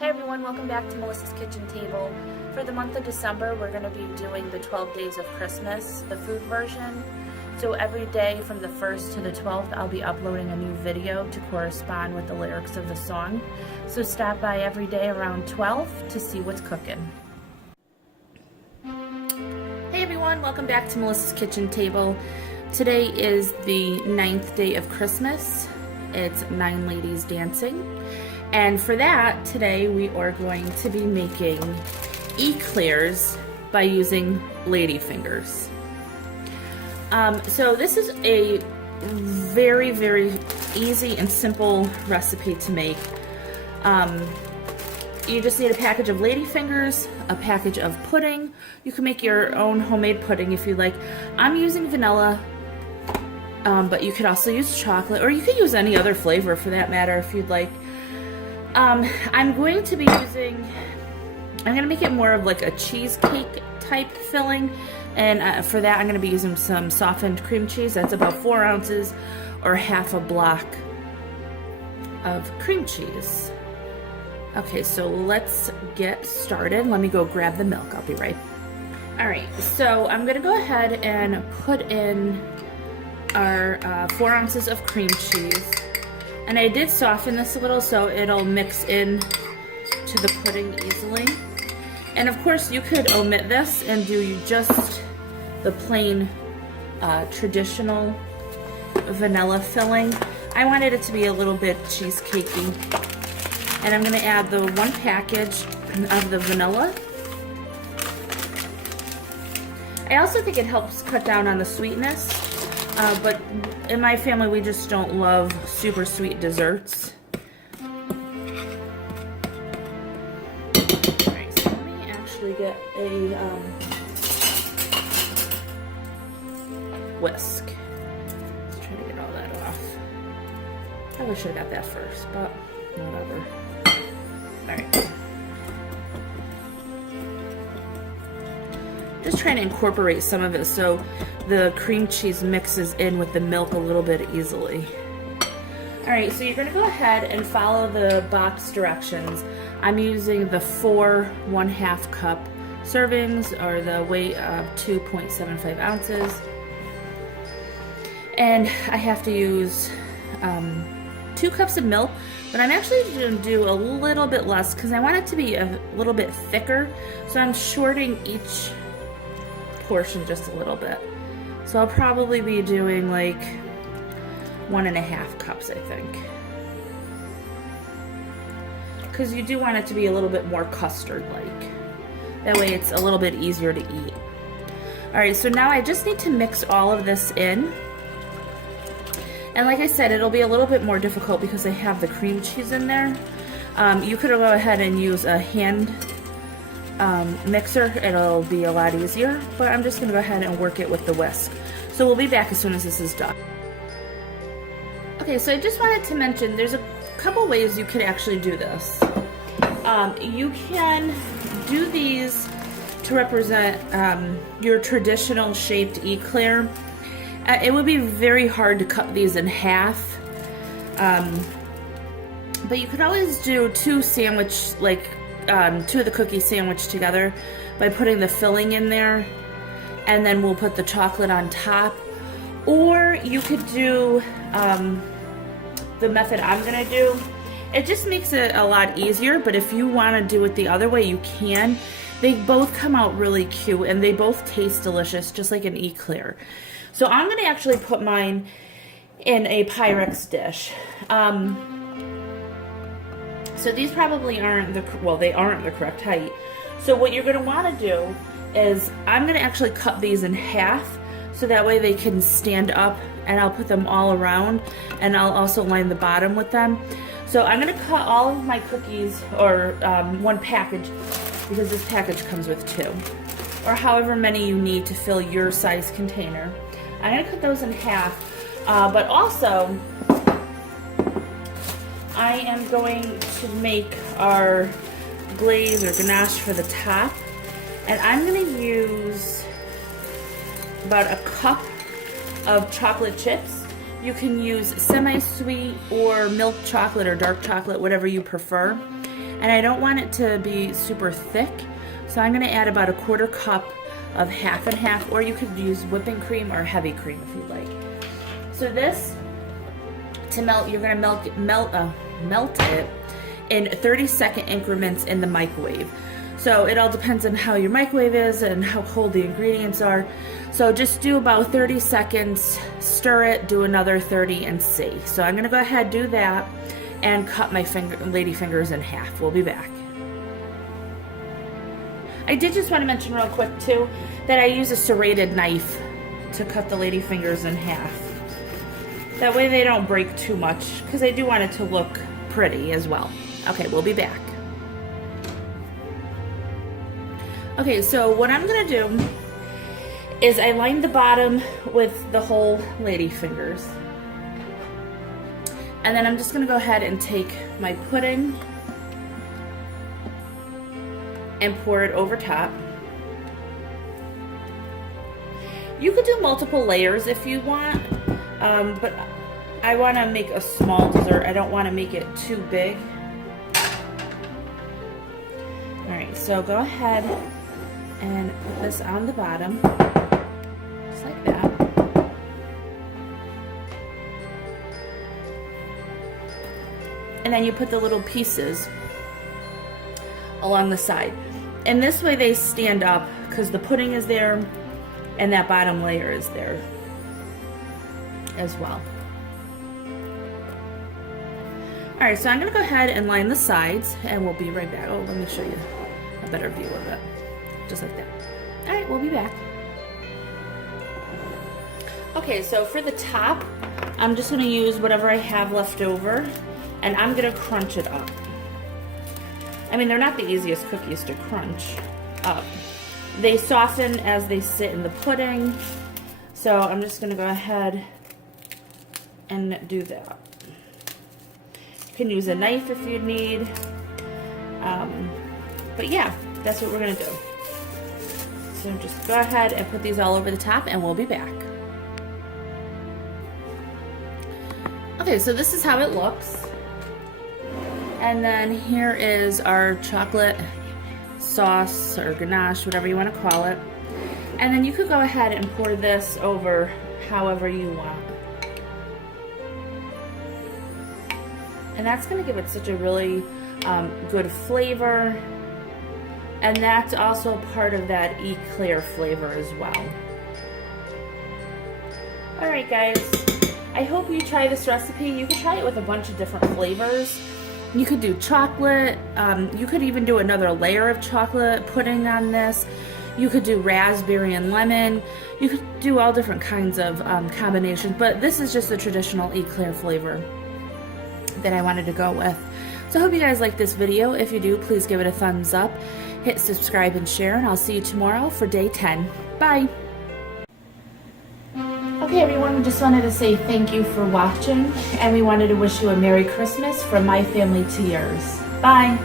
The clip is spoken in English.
Hey everyone, welcome back to Melissa's Kitchen Table. For the month of December, we're going to be doing the 12 Days of Christmas, the food version. So every day from the 1st to the 12th, I'll be uploading a new video to correspond with the lyrics of the song. So stop by every day around 12 to see what's cooking. Hey everyone, welcome back to Melissa's Kitchen Table. Today is the 9th day of Christmas. It's 9 ladies dancing. And for that, today we are going to be making eclairs by using lady fingers. So this is a very, very easy and simple recipe to make. You just need a package of lady fingers, a package of pudding. You can make your own homemade pudding if you like. I'm using vanilla, but you could also use chocolate, or you could use any other flavor for that matter if you'd like. I'm going to make it more of like a cheesecake type filling, and for that I'm going to be using some softened cream cheese. That's about 4 ounces or half a block of cream cheese. Okay, so let's get started. Let me go grab the milk. I'll be right. Alright, so I'm going to go ahead and put in our 4 ounces of cream cheese. And I did soften this a little so it'll mix in to the pudding easily. And of course you could omit this and do just the plain traditional vanilla filling. I wanted it to be a little bit cheesecakey. And I'm going to add the 1 package of the vanilla. I also think it helps cut down on the sweetness. But in my family, we just don't love super sweet desserts. Alright, so let me actually get a whisk. Let's try to get all that off. Probably should have got that first, but whatever. Alright. Just trying to incorporate some of it so the cream cheese mixes in with the milk a little bit easily. Alright, so you're going to go ahead and follow the box directions. I'm using the 4 1/2 cup servings, or the weight of 2.75 ounces. And I have to use 2 cups of milk, but I'm actually going to do a little bit less because I want it to be a little bit thicker. So I'm shorting each portion just a little bit. So I'll probably be doing like 1.5 cups, I think. Because you do want it to be a little bit more custard-like. That way it's a little bit easier to eat. Alright, so now I just need to mix all of this in. And like I said, it'll be a little bit more difficult because I have the cream cheese in there. You could go ahead and use a hand mixer. It'll be a lot easier, but I'm just going to go ahead and work it with the whisk. So we'll be back as soon as this is done. Okay, so I just wanted to mention there's a couple ways you could actually do this. You can do these to represent your traditional shaped eclair. It would be very hard to cut these in half, but you could always do 2 sandwich, like 2 of the cookies sandwiched together by putting the filling in there, and then we'll put the chocolate on top. Or you could do the method I'm gonna do. It just makes it a lot easier, but if you want to do it the other way, you can. They both come out really cute and they both taste delicious, just like an eclair. So I'm gonna actually put mine in a Pyrex dish. So these probably aren't they aren't the correct height. So what you're gonna wanna do is I'm gonna actually cut these in half so that way they can stand up, and I'll put them all around, and I'll also line the bottom with them. So I'm gonna cut all of my cookies, or 1 package, because this package comes with 2, or however many you need to fill your size container. I'm gonna cut those in half, but also I am going to make our glaze or ganache for the top, and I'm going to use about a cup of chocolate chips. You can use semi-sweet or milk chocolate or dark chocolate, whatever you prefer. and I don't want it to be super thick, so I'm going to add about a 1/4 cup of half and half, or you could use whipping cream or heavy cream if you'd like. So this, to melt, you're going to melt it in 30-second increments in the microwave. So it all depends on how your microwave is and how cold the ingredients are. So just do about 30 seconds, stir it, do another 30, and see. So I'm gonna go ahead, do that, and cut my lady fingers in half. We'll be back. I did just want to mention real quick too, that I use a serrated knife to cut the lady fingers in half. That way they don't break too much, because I do want it to look pretty as well. Okay, we'll be back. Okay, so what I'm gonna do is I line the bottom with the whole lady fingers. And then I'm just gonna go ahead and take my pudding and pour it over top. You could do multiple layers if you want, but I wanna make a small dessert. I don't wanna make it too big. All right, so go ahead and put this on the bottom, just like that. And then you put the little pieces along the side. And this way they stand up because the pudding is there and that bottom layer is there as well. All right, so I'm gonna go ahead and line the sides and we'll be right back. Oh, let me show you a better view of it. Just like that. All right, we'll be back. Okay, so for the top, I'm just gonna use whatever I have left over and I'm gonna crunch it up. I mean, they're not the easiest cookies to crunch up. They soften as they sit in the pudding. So I'm just gonna go ahead and do that. You can use a knife if you need. But yeah, that's what we're gonna do. So just go ahead and put these all over the top and we'll be back. Okay, so this is how it looks. And then here is our chocolate sauce or ganache, whatever you want to call it. And then you could go ahead and pour this over however you want. And that's going to give it such a really good flavor. And that's also part of that Eclair flavor as well. Alright guys, I hope you try this recipe. You can try it with a bunch of different flavors. You could do chocolate, you could even do another layer of chocolate pudding on this. You could do raspberry and lemon. You could do all different kinds of combinations, but this is just the traditional Eclair flavor that I wanted to go with. So I hope you guys like this video. If you do, please give it a thumbs up, hit subscribe and share, and I'll see you tomorrow for day 10. Bye! Okay everyone, we just wanted to say thank you for watching, and we wanted to wish you a Merry Christmas from my family to yours. Bye!